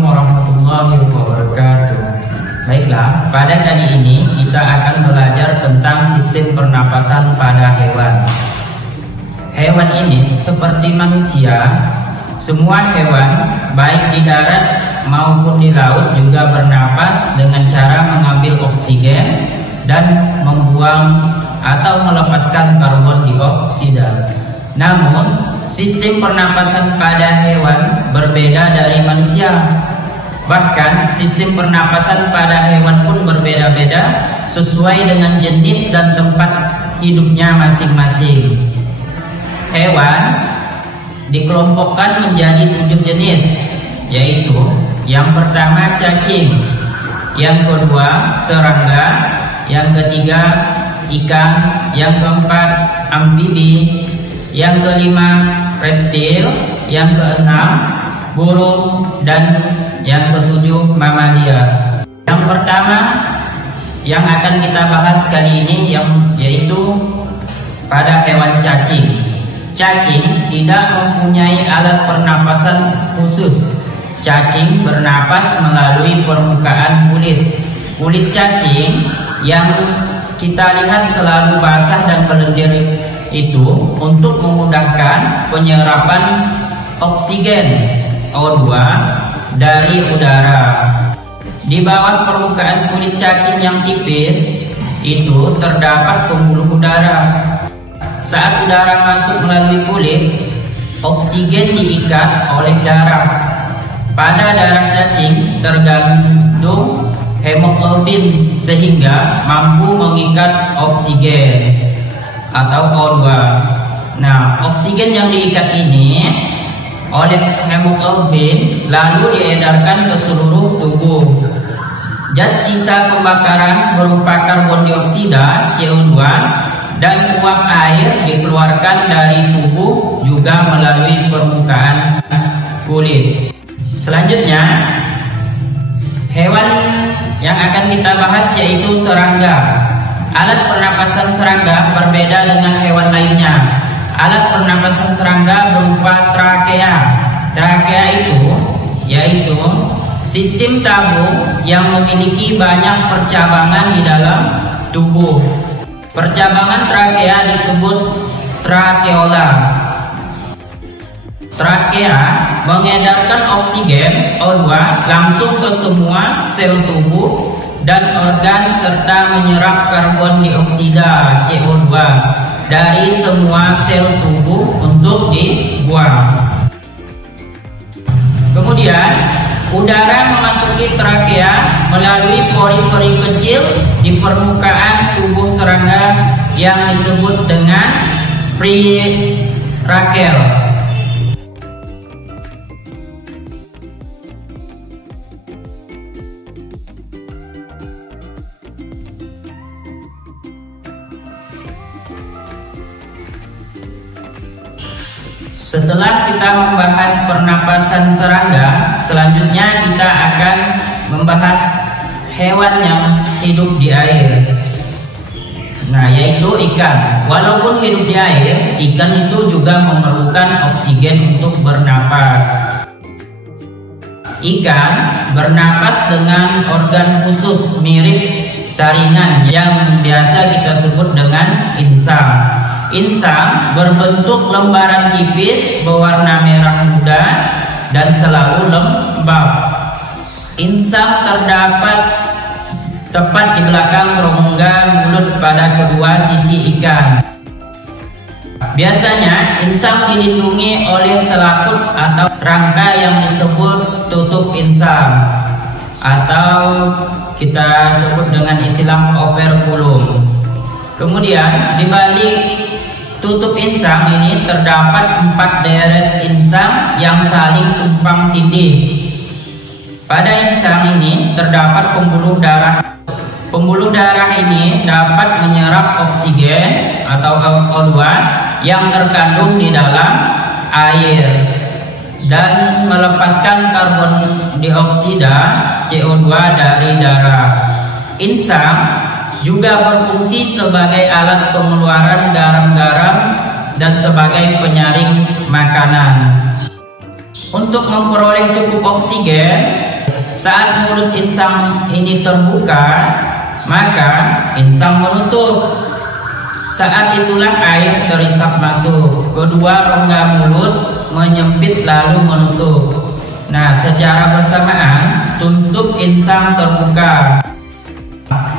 Assalamualaikum warahmatullahi wabarakatuh. Baiklah, pada kali ini kita akan belajar tentang sistem pernapasan pada hewan. Hewan ini seperti manusia, semua hewan baik di darat maupun di laut juga bernapas dengan cara mengambil oksigen dan membuang atau melepaskan karbon dioksida. Namun, sistem pernapasan pada hewan berbeda dari manusia. Bahkan, sistem pernapasan pada hewan pun berbeda-beda sesuai dengan jenis dan tempat hidupnya masing-masing. Hewan dikelompokkan menjadi 7 jenis, yaitu yang pertama cacing, yang kedua serangga, yang ketiga ikan, yang keempat amfibi, yang kelima reptil, yang keenam burung, dan yang ketujuh mamalia. Yang pertama yang akan kita bahas kali ini yaitu pada hewan cacing. Cacing tidak mempunyai alat pernapasan khusus. Cacing bernapas melalui permukaan kulit. Kulit cacing yang kita lihat selalu basah dan berlendir itu untuk memudahkan penyerapan oksigen O2 dari udara. Di bawah permukaan kulit cacing yang tipis itu terdapat pembuluh udara. Saat udara masuk melalui kulit, oksigen diikat oleh darah. Pada darah cacing tergandung hemoglobin sehingga mampu mengikat oksigen atau O2. Nah, oksigen yang diikat ini oleh hemoglobin lalu diedarkan ke seluruh tubuh. Zat sisa pembakaran berupa karbon dioksida CO2 dan uap air dikeluarkan dari tubuh juga melalui permukaan kulit. Selanjutnya, hewan yang akan kita bahas yaitu serangga. Alat pernapasan serangga berbeda dengan hewan lainnya. Alat pernapasan serangga berupa trakea. Trakea itu yaitu sistem tabung yang memiliki banyak percabangan di dalam tubuh. Percabangan trakea disebut trakeola. Trakea mengedarkan oksigen O2 langsung ke semua sel tubuh dan organ serta menyerap karbon dioksida CO2 dari semua sel tubuh untuk dibuang. Kemudian udara memasuki trakea melalui pori-pori kecil di permukaan tubuh serangga yang disebut dengan spirakel. Setelah kita membahas pernapasan serangga, selanjutnya kita akan membahas hewan yang hidup di air. Nah, yaitu ikan. Walaupun hidup di air, ikan itu juga memerlukan oksigen untuk bernapas. Ikan bernapas dengan organ khusus mirip saringan yang biasa kita sebut dengan insang. Insang berbentuk lembaran tipis berwarna merah muda dan selalu lembab. Insang terdapat tepat di belakang rongga mulut pada kedua sisi ikan. Biasanya insang dilindungi oleh selaput atau rangka yang disebut tutup insang atau kita sebut dengan istilah operculum. Kemudian di balik tutup insang ini terdapat 4 deret insang yang saling tumpang tindih. Pada insang ini terdapat pembuluh darah. Pembuluh darah ini dapat menyerap oksigen atau O2 yang terkandung di dalam air dan melepaskan karbon dioksida CO2 dari darah. Insang juga berfungsi sebagai alat pengeluaran garam-garam dan sebagai penyaring makanan. Untuk memperoleh cukup oksigen, saat mulut insang ini terbuka, maka insang menutup. Saat itulah air terisap masuk. Kedua rongga mulut menyempit lalu menutup. Nah, secara bersamaan tutup insang terbuka.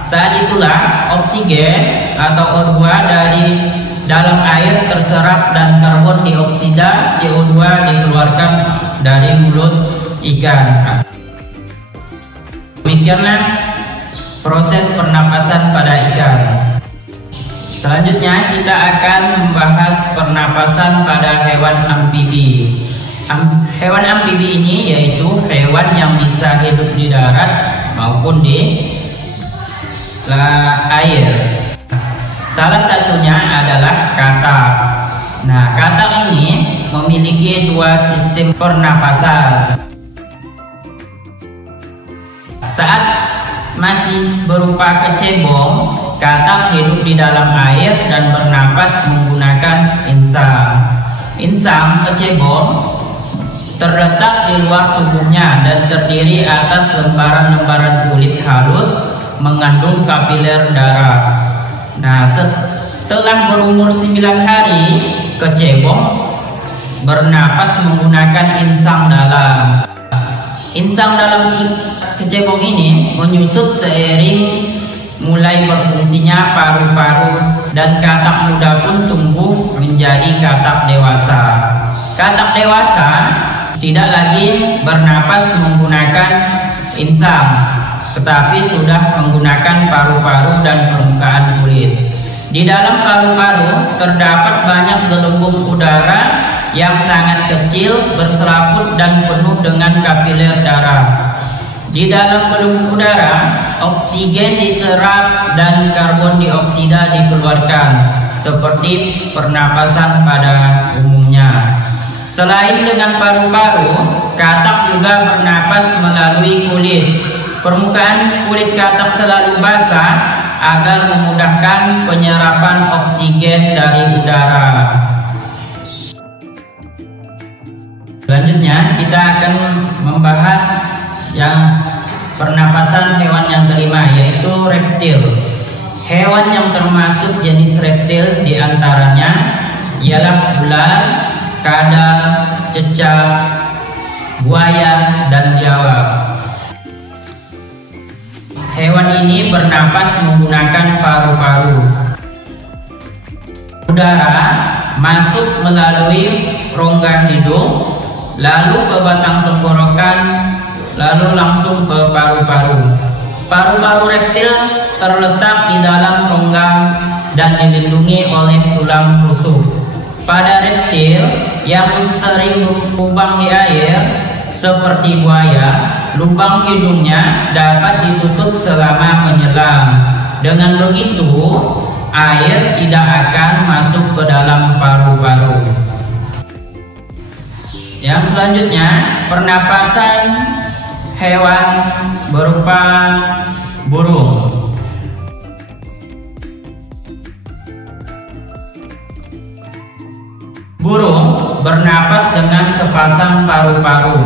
Saat itulah oksigen atau O2 dari dalam air terserap dan karbon dioksida CO2 dikeluarkan dari mulut ikan. Demikianlah proses pernapasan pada ikan. Selanjutnya kita akan membahas pernapasan pada hewan amfibi. Hewan amfibi ini yaitu hewan yang bisa hidup di darat maupun di air. Salah satunya adalah katak. Nah, katak ini memiliki dua sistem pernapasan. Saat masih berupa kecebong, katak hidup di dalam air dan bernapas menggunakan insang. Insang kecebong terletak di luar tubuhnya dan terdiri atas lembaran-lembaran kulit halus mengandung kapiler darah. Nah, setelah berumur 9 hari, kecebong bernapas menggunakan insang dalam. Insang dalam kecebong ini menyusut seiring mulai berfungsinya paru-paru dan katak muda pun tumbuh menjadi katak dewasa. Katak dewasa tidak lagi bernapas menggunakan insang, tetapi sudah menggunakan paru-paru dan permukaan kulit. Di dalam paru-paru terdapat banyak gelembung udara yang sangat kecil, berselaput dan penuh dengan kapiler darah. Di dalam gelembung udara, oksigen diserap dan karbon dioksida dikeluarkan, seperti pernapasan pada umumnya. Selain dengan paru-paru, katak juga bernapas melalui kulit. Permukaan kulit katak selalu basah agar memudahkan penyerapan oksigen dari udara. Selanjutnya kita akan membahas yang pernapasan hewan yang kelima, yaitu reptil. Hewan yang termasuk jenis reptil diantaranya ialah ular, kadal, cecak, buaya, dan biawak. Hewan ini bernapas menggunakan paru-paru. Udara masuk melalui rongga hidung, lalu ke batang tenggorokan, lalu langsung ke paru-paru. Paru-paru reptil terletak di dalam rongga dan dilindungi oleh tulang rusuk. Pada reptil yang sering berlubang di air seperti buaya, lubang hidungnya dapat ditutup selama menyelam. Dengan begitu, air tidak akan masuk ke dalam paru-paru. Yang selanjutnya, pernapasan hewan berupa burung. Burung bernapas dengan sepasang paru-paru.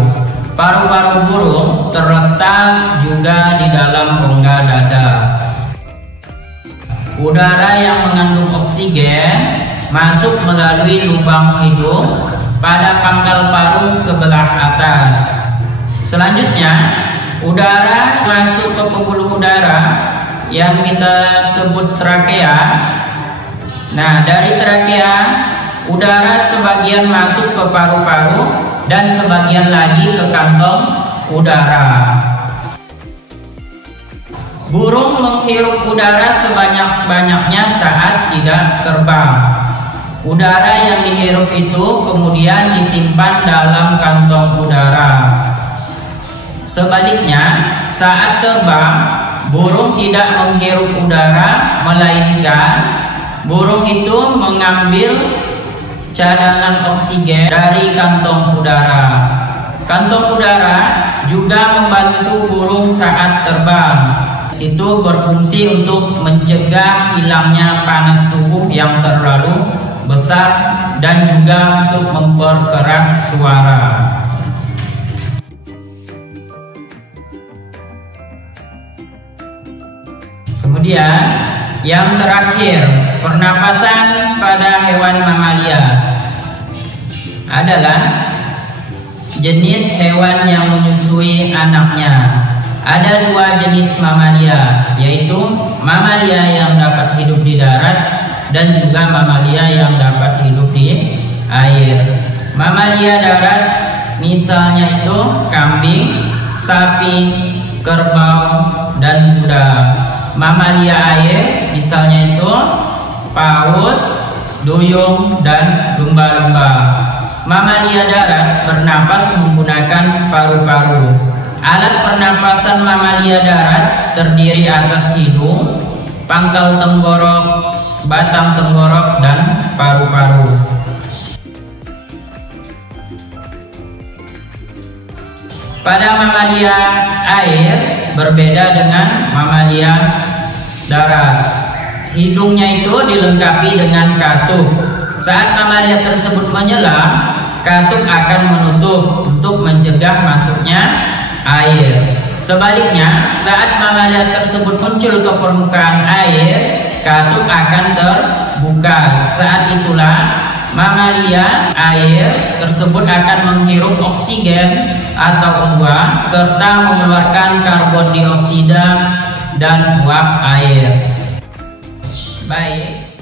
Paru-paru burung terletak juga di dalam rongga dada. Udara yang mengandung oksigen masuk melalui lubang hidung pada pangkal paru sebelah atas. Selanjutnya, udara masuk ke pembuluh udara yang kita sebut trakea. Nah, dari trakea, udara sebagian masuk ke paru-paru dan sebagian lagi ke kantong udara. Burung menghirup udara sebanyak-banyaknya saat tidak terbang. Udara yang dihirup itu kemudian disimpan dalam kantong udara. Sebaliknya, saat terbang, burung tidak menghirup udara, melainkan burung itu mengambil cadangan oksigen dari kantong udara. Kantong udara juga membantu burung saat terbang. Itu berfungsi untuk mencegah hilangnya panas tubuh yang terlalu besar dan juga untuk memperkeras suara. Kemudian yang terakhir, pernapasan pada hewan mamalia adalah jenis hewan yang menyusui anaknya. Ada dua jenis mamalia, yaitu mamalia yang dapat hidup di darat dan juga mamalia yang dapat hidup di air. Mamalia darat misalnya itu kambing, sapi, kerbau, dan kuda. Mamalia air misalnya itu paus, duyung, dan lumba-lumba. Mamalia darat bernapas menggunakan paru-paru. Alat pernapasan mamalia darat terdiri atas hidung, pangkal tenggorok, batang tenggorok, dan paru-paru. Pada mamalia air berbeda dengan mamalia darat. Hidungnya itu dilengkapi dengan katup. Saat mamalia tersebut menyelam, katup akan menutup untuk mencegah masuknya air. Sebaliknya, saat mamalia tersebut muncul ke permukaan air, katup akan terbuka. Saat itulah mamalia air tersebut akan menghirup oksigen atau uap serta mengeluarkan karbon dioksida dan uap air. Baik.